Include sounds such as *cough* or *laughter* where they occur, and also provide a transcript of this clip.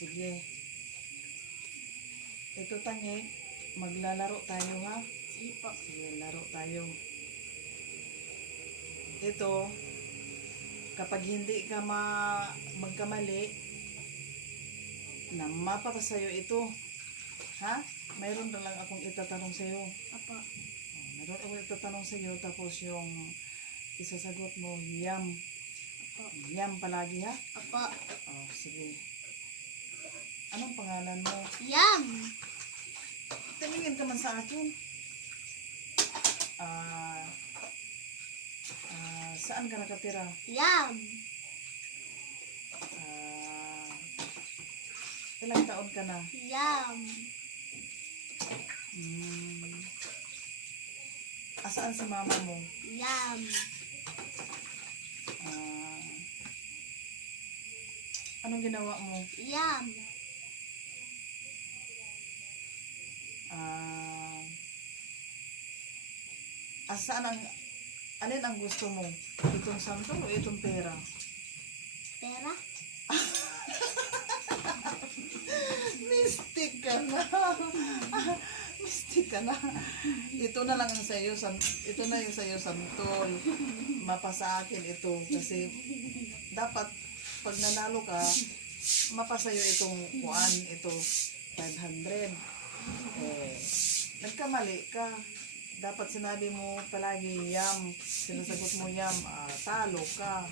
sige. Ito tangi, maglalaro tayo ha. Sige po. Sige, laro tayo. Ito, kapag hindi ka ma magkamali, na mapapasayo ito. Ha? Mayroon na lang akong itatanong sa'yo. Oh, Meron akong itatanong sa'yo, tapos yung isasagot mo, yam. Apo. Yam palagi ha? Apo. Oh, sige. Pangalan mo? Yum! Tumingin ka man sa akin. Ah, ah, saan ka nakatira? Yum! Ah, ilang taon ka na? Yum! Hmm. Asaan si mama mo? Yum! Ah, anong ginawa mo? Yum! Ah, asaan ang, alin ang gusto mo? Itong santo o itong pera? Pera? *laughs* Mystic ka na. *laughs* Mystic ka na. Ito na lang ang sa'yo. Ito na yung sa'yo, Santol. Mapa sa akin ito. Kasi dapat pag nanalo ka, mapa sa'yo itong kuan, ito 500. Eh, nagkamali ka. Dapat sinabi mo palagi yam. Sinasagot mo yam, ah, talo ka.